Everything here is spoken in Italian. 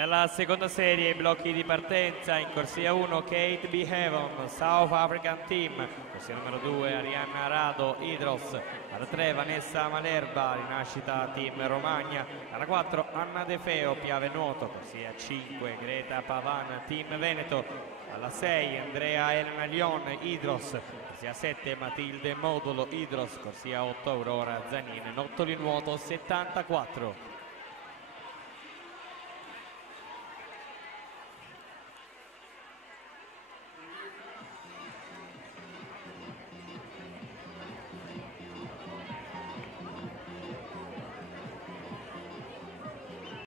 Nella seconda serie i blocchi di partenza: in corsia 1 Kate B. Heaven, South African Team; corsia numero 2 Arianna Rado, Idros; alla 3 Vanessa Malerba, Rinascita Team Romagna; alla 4 Anna De Feo, Piave Nuoto; corsia 5 Greta Pavan, Team Veneto; alla 6 Andrea Elena Lion, Idros; corsia 7 Matilde Modulo, Idros; corsia 8 Aurora Zanin, Nottoli Nuoto 74.